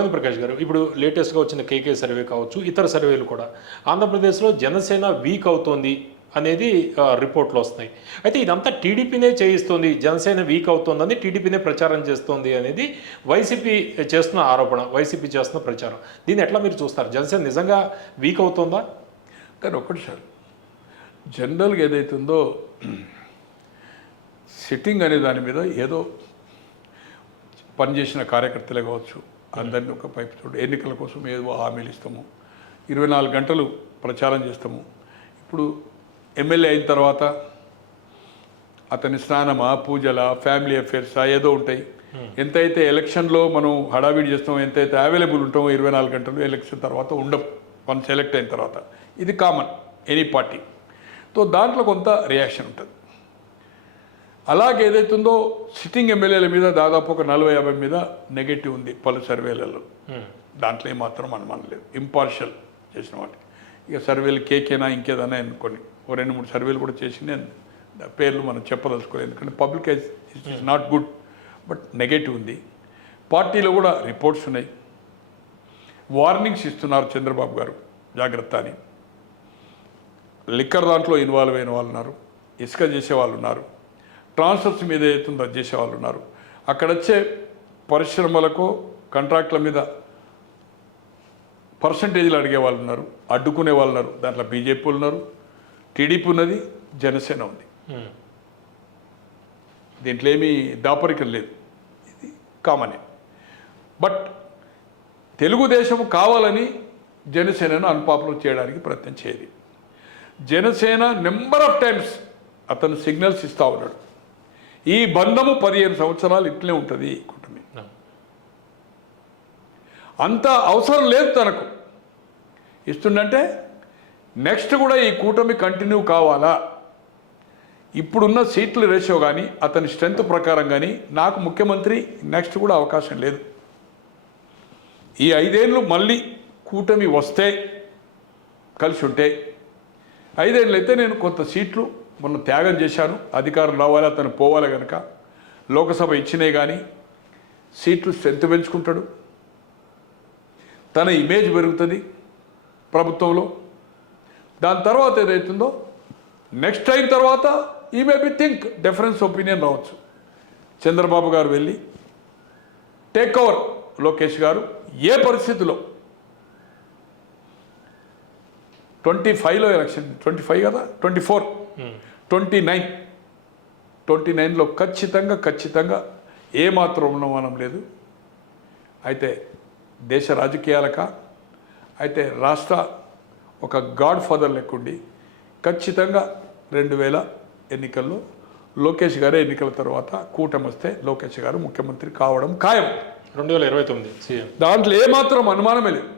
కోంది ప్రకాష్ గారు ఇప్పుడు లేటెస్ట్గా వచ్చిన కేకే సర్వే కావచ్చు ఇతర సర్వేలు కూడా. ఆంధ్రప్రదేశ్లో జనసేన వీక్ అవుతోంది అనేది రిపోర్ట్లు వస్తున్నాయి. అయితే ఇదంతా టీడీపీనే చేయిస్తోంది జనసేన వీక్ అవుతోందని టీడీపీనే ప్రచారం చేస్తోంది అనేది వైసీపీ చేస్తున్న ఆరోపణ వైసీపీ చేస్తున్న ప్రచారం. దీన్ని ఎట్లా మీరు చూస్తారు? జనసేన నిజంగా వీక్ అవుతోందా? కానీ ఒకటి సార్ జనరల్గా ఏదైతుందో సిట్టింగ్ అనే దాని మీద ఏదో పనిచేసిన కార్యకర్తలే కావచ్చు అందరినీ ఒక పైపు చూడు ఎన్నికల కోసం ఏదో హామీలు ఇస్తాము. ఇరవై నాలుగు గంటలు ప్రచారం చేస్తాము. ఇప్పుడు ఎమ్మెల్యే అయిన తర్వాత అతని స్నానమా పూజల ఫ్యామిలీ అఫేర్సా ఏదో ఉంటాయి. ఎంతైతే ఎలక్షన్లో మనం హడావిడి చేస్తామో ఎంతైతే అవైలబుల్ ఉంటామో ఇరవై నాలుగు గంటలు ఎలక్షన్ తర్వాత ఉండం మనం సెలెక్ట్ అయిన తర్వాత. ఇది కామన్ ఎనీ పార్టీ. సో దాంట్లో కొంత రియాక్షన్ ఉంటుంది. అలాగే ఏదైతుందో సిట్టింగ్ ఎమ్మెల్యేల మీద దాదాపు ఒక నలభై యాభై మీద నెగటివ్ ఉంది పలు సర్వేలలో. దాంట్లో ఏమాత్రం అనుమానం లేదు. ఇంపార్షియల్ చేసిన వాటికి. ఇక సర్వేలు కేకేనా ఇంకేదైనా అనుకోండి. ఓ రెండు మూడు సర్వేలు కూడా చేసి నేను పేర్లు మనం చెప్పదలుచుకోలేదు. ఎందుకంటే public it is not good. But negative ఉంది. పార్టీలో కూడా రిపోర్ట్స్ ఉన్నాయి. వార్నింగ్స్ ఇస్తున్నారు చంద్రబాబు గారు. జాగ్రత్త అని. లిక్కర్ దాంట్లో ఇన్వాల్వ్ అయిన వాళ్ళు ఉన్నారు. ఇసుక చేసే వాళ్ళు ఉన్నారు. ట్రాన్స్ఫర్స్ మీద ఏదైతుందో అది చేసే వాళ్ళు ఉన్నారు. అక్కడ వచ్చే పరిశ్రమలకు కాంట్రాక్ట్ల మీద పర్సంటేజ్లు అడిగే వాళ్ళు ఉన్నారు. అడ్డుకునే వాళ్ళు ఉన్నారు. దాంట్లో బీజేపీ ఉన్నారు. టీడీపీ ఉన్నది జనసేన ఉంది. దీంట్లో ఏమీ దాపరికం లేదు. ఇది కామనే. బట్ తెలుగుదేశం కావాలని జనసేనను అన్పాపులర్ చేయడానికి ప్రయత్నం చేయదు. జనసేన నెంబర్ ఆఫ్ టైమ్స్ అతను సిగ్నల్స్ ఇస్తా ఉన్నాడు. ఈ బంధము పదిహేను సంవత్సరాలు ఇట్లే ఉంటుంది ఈ కూటమి అంత అవసరం లేదు తనకు. ఇస్తుండంటే నెక్స్ట్ కూడా ఈ కూటమి కంటిన్యూ కావాలా? ఇప్పుడున్న సీట్ల రేషియో కానీ అతని స్ట్రెంత్ ప్రకారం కానీ నాకు ముఖ్యమంత్రి నెక్స్ట్ కూడా అవకాశం లేదు. ఈ ఐదేళ్ళు మళ్ళీ కూటమి వస్తే కలిసి ఉంటే ఐదేళ్ళు అయితే నేను కొంత సీట్లు మొన్న త్యాగం చేశాను అధికారం రావాలి అతను పోవాలి కనుక లోకసభ ఇచ్చినాయి కానీ సీట్లు స్ట్రెంత్ పెంచుకుంటాడు. తన ఇమేజ్ పెరుగుతుంది ప్రభుత్వంలో. దాని తర్వాత ఏదైతుందో నెక్స్ట్ అయిన తర్వాత ఈ maybe think difference opinion రావచ్చు. చంద్రబాబు గారు వెళ్ళి టేక్ ఓవర్ లోకేష్ గారు ఏ పరిస్థితిలో? ట్వంటీ ఫైవ్లో ఎలక్షన్ ట్వంటీ ఫైవ్ కదా twenty four. Twenty nine. Twenty నైన్లో ఖచ్చితంగా ఖచ్చితంగా ఏమాత్రం అనుమానం లేదు. అయితే దేశ రాజకీయాలక అయితే రాష్ట్ర ఒక గాడ్ ఫాదర్ లెక్కుండి ఖచ్చితంగా రెండు వేల ఎన్నికల్లో లోకేష్ గారే ఎన్నికల తర్వాత కూటమి వస్తే లోకేష్ గారు ముఖ్యమంత్రి కావడం ఖాయం. రెండు వేల ఇరవై తొమ్మిది సీఎం. దాంట్లో ఏమాత్రం అనుమానమే లేదు.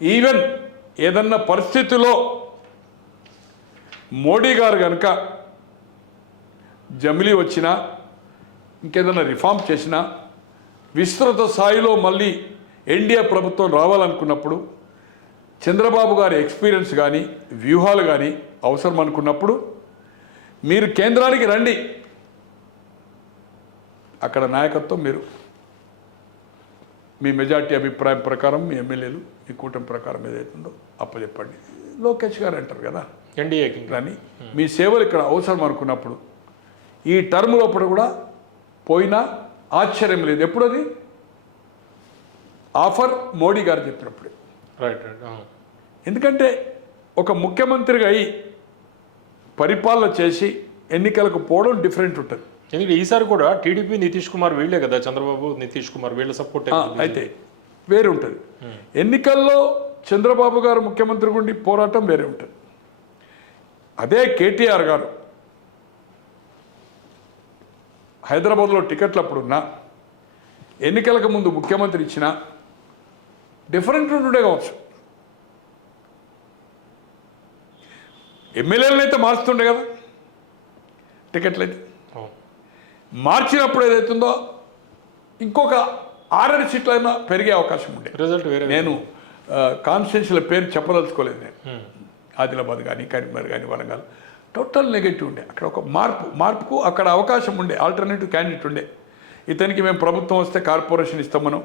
ఈవెన్ ఏదన్నా పరిస్థితిలో మోడీ గారు కనుక జమిలీ వచ్చినా ఇంకేదైనా రిఫార్మ్ చేసినా విస్తృత స్థాయిలో మళ్ళీ ఎన్డీఏ ప్రభుత్వం రావాలనుకున్నప్పుడు చంద్రబాబు గారి ఎక్స్పీరియన్స్ కానీ వ్యూహాలు కానీ అవసరం అనుకున్నప్పుడు మీరు కేంద్రానికి రండి. అక్కడ నాయకత్వం మీరు. మీ మెజార్టీ అభిప్రాయం ప్రకారం మీ ఎమ్మెల్యేలు మీ కూటమి ప్రకారం ఏదైతుందో అప్పచెప్పండి లోకేష్ గారు అంటారు కదా. ఎన్డీఏకి కానీ మీ సేవలు ఇక్కడ అవసరం అనుకున్నప్పుడు ఈ టర్మ్ లోపల కూడా పోయినా ఆశ్చర్యం లేదు. ఎప్పుడది? ఆఫర్ మోడీ గారు చెప్పినప్పుడే. రైట్ రైట్ ఎందుకంటే ఒక ముఖ్యమంత్రిగా అయి పరిపాలన చేసి ఎన్నికలకు పోవడం డిఫరెంట్ ఉంటుంది. ఎందుకంటే ఈసారి కూడా టీడీపీ నితీష్ కుమార్ వీళ్ళే కదా చంద్రబాబు నితీష్ కుమార్ వీళ్ళ సపోర్ట్ అయితే వేరే ఉంటుంది ఎన్నికల్లో చంద్రబాబు గారు ముఖ్యమంత్రి గుండి పోరాటం వేరే ఉంటుంది. అదే కేటీఆర్ గారు హైదరాబాద్లో టికెట్లు అప్పుడున్నా ఎన్నికలకు ముందు ముఖ్యమంత్రి ఇచ్చిన డిఫరెంట్ ఉంటుండే కావచ్చు ఎమ్మెల్యేలను అయితే మారుస్తుండే కదా టికెట్లు అయితే. మార్చినప్పుడు ఏదైతుందో ఇంకొక ఆరేడు సీట్లు అయినా పెరిగే అవకాశం ఉండే. రిజల్ట్ వేరే నేను కాన్స్టిట్యూన్సీల పేరు చెప్పదలుచుకోలేదు నేను. ఆదిలాబాద్ కానీ కరీంనగర్ కానీ వరంగల్. టోటల్ నెగటివ్ ఉండే. అక్కడ ఒక మార్పు మార్పుకు అక్కడ అవకాశం ఉండే. ఆల్టర్నేటివ్ క్యాండిడేట్ ఉండే. ఇతనికి మేము ప్రభుత్వం వస్తే కార్పొరేషన్ ఇస్తాం మనం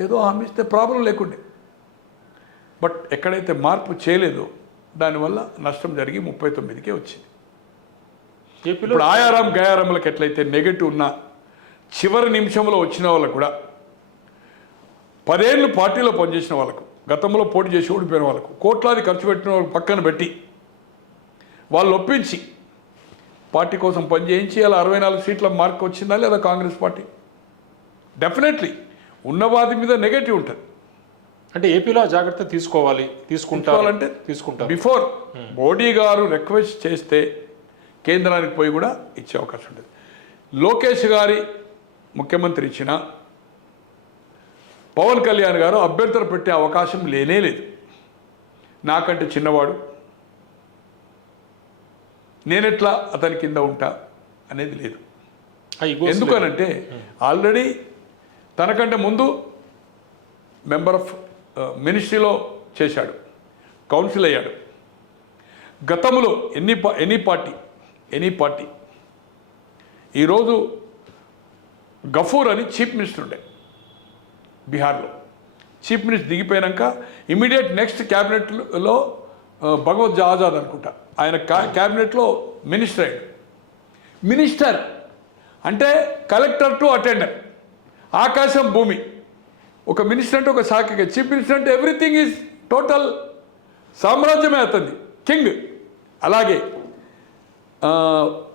ఏదో హామీ ఇస్తే ప్రాబ్లం లేకుండే. బట్ ఎక్కడైతే మార్పు చేయలేదో దానివల్ల నష్టం జరిగి ముప్పై తొమ్మిదికే వచ్చింది. ఏపీలో ఇప్పుడు ఆయారం గయారాములకు ఎట్లయితే నెగటివ్ ఉన్న చివరి నిమిషంలో వచ్చిన వాళ్ళకు కూడా పదేళ్ళు పార్టీలో పనిచేసిన వాళ్ళకు గతంలో పోటీ చేసి ఓడిపోయిన వాళ్ళకు. కోట్లాది ఖర్చు పెట్టిన వాళ్ళకు పక్కన పెట్టి వాళ్ళు ఒప్పించి పార్టీ కోసం పనిచేయించి అలా అరవై నాలుగు సీట్ల మార్క్ వచ్చిందా లేదా కాంగ్రెస్ పార్టీ? డెఫినెట్లీ ఉన్నవాది మీద నెగటివ్ ఉంటుంది. అంటే ఏపీలో జాగ్రత్త తీసుకోవాలి తీసుకుంటారు తీసుకోవాలంటే తీసుకుంటారు. బిఫోర్ మోడీ గారు రిక్వెస్ట్ చేస్తే కేంద్రానికి పోయి కూడా ఇచ్చే అవకాశం ఉంటుంది లోకేష్ గారి ముఖ్యమంత్రి ఇచ్చిన పవన్ కళ్యాణ్ గారు అభ్యర్థులు పెట్టే అవకాశం లేనే లేదు. నాకంటే చిన్నవాడు. నేనెట్లా అతని కింద ఉంటా అనేది లేదు. ఎందుకనంటే ఆల్రెడీ తనకంటే ముందు మెంబర్ ఆఫ్ మినిస్ట్రీలో చేశాడు. కౌన్సిల్ అయ్యాడు. గతంలో ఎన్ని ఎనీ పార్టీ ఎనీ పార్టీ. ఈరోజు గఫూర్ అని చీఫ్ మినిస్టర్ ఉండే. బీహార్లో. చీఫ్ మినిస్టర్ దిగిపోయాక ఇమీడియట్ నెక్స్ట్ క్యాబినెట్లో భగవత్ ఆజాద్ అనుకుంటా. ఆయన క్యాబినెట్లో మినిస్టర్ అయ్యాడు. మినిస్టర్ అంటే కలెక్టర్ టు అటెండర్. ఆకాశం భూమి. ఒక మినిస్టర్ అంటే ఒక శాఖకి చీఫ్ మినిస్టర్ అంటే ఎవ్రీథింగ్ ఈజ్ టోటల్ సామ్రాజ్యమే అవుతుంది కింగ్. అలాగే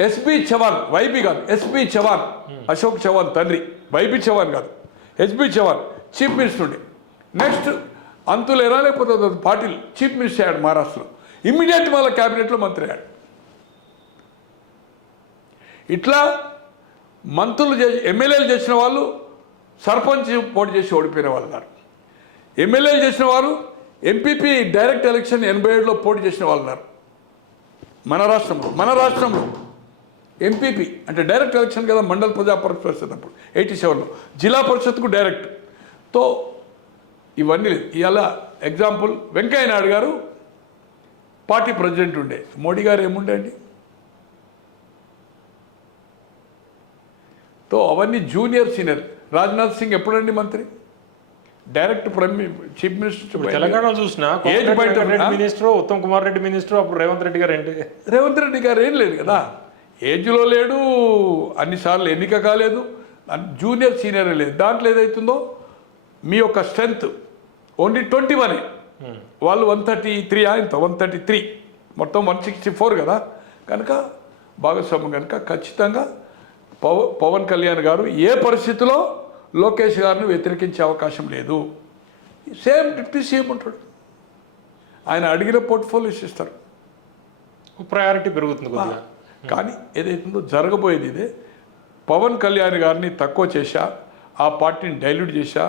ఎస్బి చవాన్ వైబి కాదు. ఎస్బి చవాన్ అశోక్ చవాన్ తండ్రి. వైబీ చవాన్ కాదు. S B Chavan. Chief minister ఉండే. నెక్స్ట్ ఎలా లేకపోతే పాటిల్ చీఫ్ మినిస్టర్ అయ్యాడు మహారాష్ట్రలో. ఇమ్మీడియట్ వాళ్ళ క్యాబినెట్లో మంత్రి అయ్యాడు. ఇట్లా మంత్రులు చేసి ఎమ్మెల్యేలు చేసిన వాళ్ళు సర్పంచ్ పోటీ చేసి ఓడిపోయిన వాళ్ళు ఉన్నారు. ఎమ్మెల్యేలు చేసిన వారు ఎంపీపీ డైరెక్ట్ ఎలక్షన్ ఎనభై ఏడులో పోటీ చేసిన వాళ్ళు ఉన్నారు. మన రాష్ట్రంలో మన రాష్ట్రంలో ఎంపీపీ అంటే డైరెక్ట్ ఎలక్షన్ కదా మండల ప్రజా పరిషత్ అప్పుడు ఎయిటీ సెవెన్లో. జిల్లా పరిషత్కు డైరెక్ట్. తో ఇవన్నీ ఇవాళ ఎగ్జాంపుల్ వెంకయ్య నాయుడు గారు పార్టీ ప్రెసిడెంట్ ఉండే. మోడీ గారు ఏముండే అండి? తో అవన్నీ జూనియర్ సీనియర్ రాజ్నాథ్ సింగ్ ఎప్పుడండి మంత్రి? డైరెక్ట్ ప్రైమ్ చీఫ్ మినిస్టర్ తెలంగాణలో చూసిన? మినిస్టర్ ఉత్తమ్ కుమార్ రెడ్డి మినిస్టర్ అప్పుడు రేవంత్ రెడ్డి గారు ఏంటి? రేవంత్ రెడ్డి గారు ఏం లేదు కదా. ఏజ్లో లేడు అన్నిసార్లు ఎన్నిక కాలేదు. జూనియర్ సీనియర్ లేదు. దాంట్లో ఏదైతుందో మీ యొక్క స్ట్రెంగ్త్ ఓన్లీ ట్వంటీ వనే వాళ్ళు వన్ థర్టీ త్రీ ఇంత? వన్ థర్టీ త్రీ మొత్తం వన్ సిక్స్టీ ఫోర్ కదా? కనుక భాగస్వామ్యం కనుక ఖచ్చితంగా పవ పవన్ కళ్యాణ్ గారు ఏ పరిస్థితిలో లోకేష్ గారిని వ్యతిరేకించే అవకాశం లేదు. సేమ్ డిప్యూటీ సీఎం ఉంటాడు. ఆయన అడిగిన పోర్ట్ఫోలియోస్ ఇస్తారు ప్రయారిటీ పెరుగుతుంది కొద్దిగా. కానీ ఏదైతుందో జరగబోయేది ఇదే. పవన్ కళ్యాణ్ గారిని తక్కువ చేశా ఆ పార్టీని డైల్యూట్ చేశా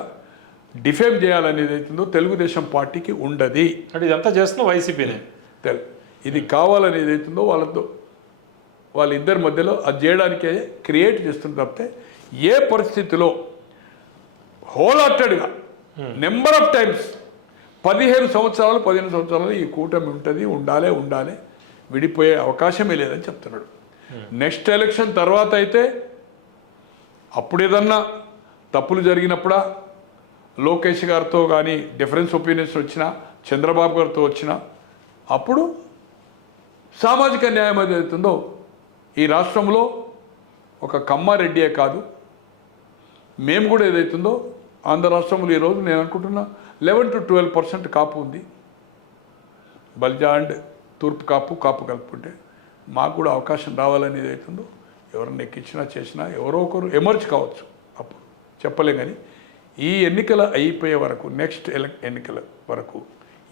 డిఫేమ్ చేయాలనేది ఏదైతుందో తెలుగుదేశం పార్టీకి ఉండది. అంటే ఇదంతా చేస్తున్న వైసీపీనే. తెల్ ఇది కావాలని ఏదైతుందో వాళ్ళతో వాళ్ళిద్దరి మధ్యలో అది చేయడానికే క్రియేట్ చేస్తుంది తప్పితే ఏ పరిస్థితిలో హోల్ హార్టెడ్గా నెంబర్ ఆఫ్ టైమ్స్ పదిహేను సంవత్సరాలు పదిహేను సంవత్సరాలు ఈ కూటమి ఉంటుంది ఉండాలే ఉండాలి విడిపోయే అవకాశమే లేదని చెప్తున్నాడు. నెక్స్ట్ ఎలక్షన్ తర్వాత అయితే అప్పుడు ఏదన్నా తప్పులు జరిగినప్పుడా లోకేష్ గారితో కానీ డిఫరెన్స్ ఒపీనియన్స్ వచ్చినా చంద్రబాబు గారితో వచ్చినా అప్పుడు సామాజిక న్యాయం ఏదైతుందో ఈ రాష్ట్రంలో ఒక కమ్మారెడ్డియే కాదు. మేము కూడా ఏదైతుందో ఆంధ్ర రాష్ట్రంలో ఈరోజు నేను అనుకుంటున్నా eleven to twelve percent Kapu ఉంది. బల్జా అండ్ తూర్పు కాపు కాపు కలుపుకుంటే మాకు కూడా అవకాశం రావాలని ఏదైతుందో ఎవరిని ఎక్కించినా చేసినా ఎవరో ఒకరు ఎమర్జ్ కావచ్చు. అప్పుడు చెప్పలేం కానీ ఈ ఎన్నికల అయిపోయే వరకు నెక్స్ట్ ఎన్నికల వరకు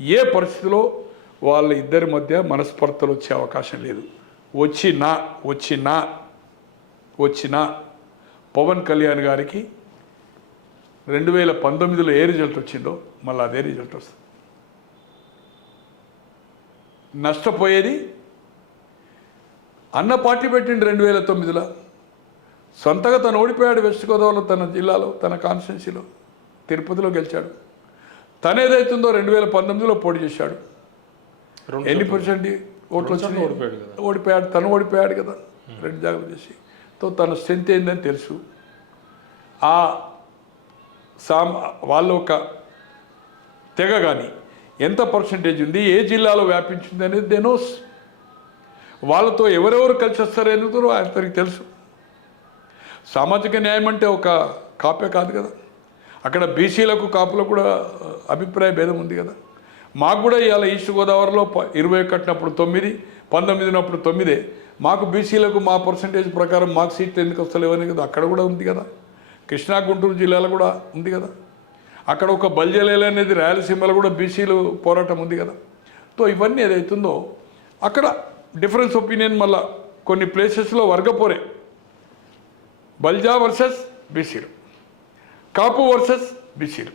ఏ పరిస్థితిలో వాళ్ళ ఇద్దరి మధ్య మనస్పర్ధలు వచ్చే అవకాశం లేదు. వచ్చినా వచ్చినా వచ్చినా పవన్ కళ్యాణ్ గారికి రెండు వేల పంతొమ్మిదిలో ఏ రిజల్ట్ వచ్చిందో మళ్ళీ అదే రిజల్ట్ వస్తుంది. నష్టపోయేది అన్న పార్టీ పెట్టిండు రెండు వేల తొమ్మిదిలో. సొంతగా తను ఓడిపోయాడు వెస్ట్ గోదావరిలో తన జిల్లాలో తన కాన్స్టిట్యున్సీలో తిరుపతిలో గెలిచాడు. తను ఏదైతుందో రెండు వేల పంతొమ్మిదిలో పోటీ చేశాడు. ఎన్ని పర్సెంట్ ఓట్లు వచ్చినాయి? ఓడిపోయాడు కదా. ఓడిపోయాడు తను ఓడిపోయాడు కదా. రెండు జాగ్రత్త చేసి. తో తన స్ట్రెంత్ ఏందని తెలుసు. ఆ సామ్ వాళ్ళ ఒక తెగ కానీ ఎంత పర్సంటేజ్ ఉంది ఏ జిల్లాలో వ్యాపించింది అనేది దెనోస్ వాళ్ళతో ఎవరెవరు కలిసి వస్తారనేది అతనికి తెలుసు. సామాజిక న్యాయం అంటే ఒక కాపే కాదు కదా. అక్కడ బీసీలకు కాపులకు కూడా అభిప్రాయ భేదం ఉంది కదా. మాకు కూడా ఇవాళ ఈస్ట్ గోదావరిలో ఇరవై కట్టినప్పుడు తొమ్మిది పంతొమ్మిది ఉన్నప్పుడు తొమ్మిదే. మాకు బీసీలకు మా పర్సంటేజ్ ప్రకారం మాకు సీట్లు ఎందుకు వస్తలేవని కదా అక్కడ కూడా ఉంది కదా. కృష్ణా గుంటూరు జిల్లాలో కూడా ఉంది కదా. అక్కడ ఒక బల్జలేలు అనేది రాయలసీమలో కూడా బీసీలు పోరాటం ఉంది కదా. సో ఇవన్నీ ఏదైతుందో అక్కడ డిఫరెన్స్ ఒపీనియన్ మళ్ళా కొన్ని ప్లేసెస్లో వర్గపోరే. బల్జా వర్సెస్ బీసీలు. కాపు వర్సెస్ బీసీలు.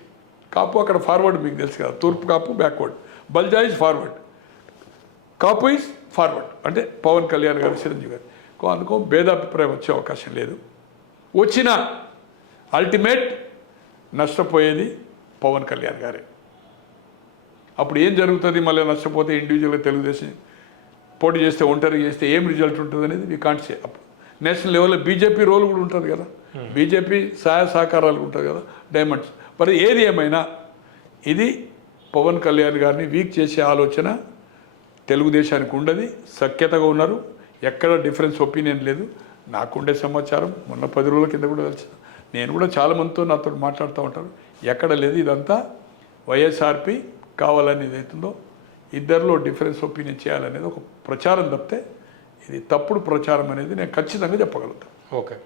కాపు అక్కడ ఫార్వర్డ్ మీకు తెలుసు కదా తూర్పు Kapu backward Balija is forward Kapu is forward అంటే పవన్ కళ్యాణ్ గారు చిరంజీవి గారు. కో- అందుకో భేదాభిప్రాయం వచ్చే అవకాశం లేదు. వచ్చిన అల్టిమేట్ నష్టపోయేది పవన్ కళ్యాణ్ గారే. అప్పుడు ఏం జరుగుతుంది? మళ్ళీ నష్టపోతే ఇండివిజువల్గా తెలుగుదేశం పోటీ చేస్తే ఒంటరి చేస్తే ఏం రిజల్ట్ ఉంటుంది అనేది వీ కాంట్ సే అప్పుడు నేషనల్ లెవెల్లో బీజేపీ రోల్ కూడా ఉంటుంది కదా. బీజేపీ సహాయ సహకారాలు ఉంటుంది కదా డైమండ్స్ మరి ఏది ఏమైనా ఇది పవన్ కళ్యాణ్ గారిని వీక్ చేసే ఆలోచన తెలుగుదేశానికి ఉండదు సఖ్యతగా ఉన్నారు. ఎక్కడ డిఫరెన్స్ ఒపీనియన్ లేదు. నాకుండే సమాచారం మొన్న పది రోజుల కింద కూడా కలిసి నేను కూడా చాలామందితో నాతో మాట్లాడుతూ ఉంటాను. ఎక్కడ లేదు ఇదంతా. వైఎస్ఆర్పి కావాలని ఏదైతుందో ఇద్దరిలో డిఫరెన్స్ ఒపీనియన్ చేయాలనేది ఒక ప్రచారం తప్పితే ఇది తప్పుడు ప్రచారం అనేది నేను ఖచ్చితంగా చెప్పగలుగుతాను. ఓకే.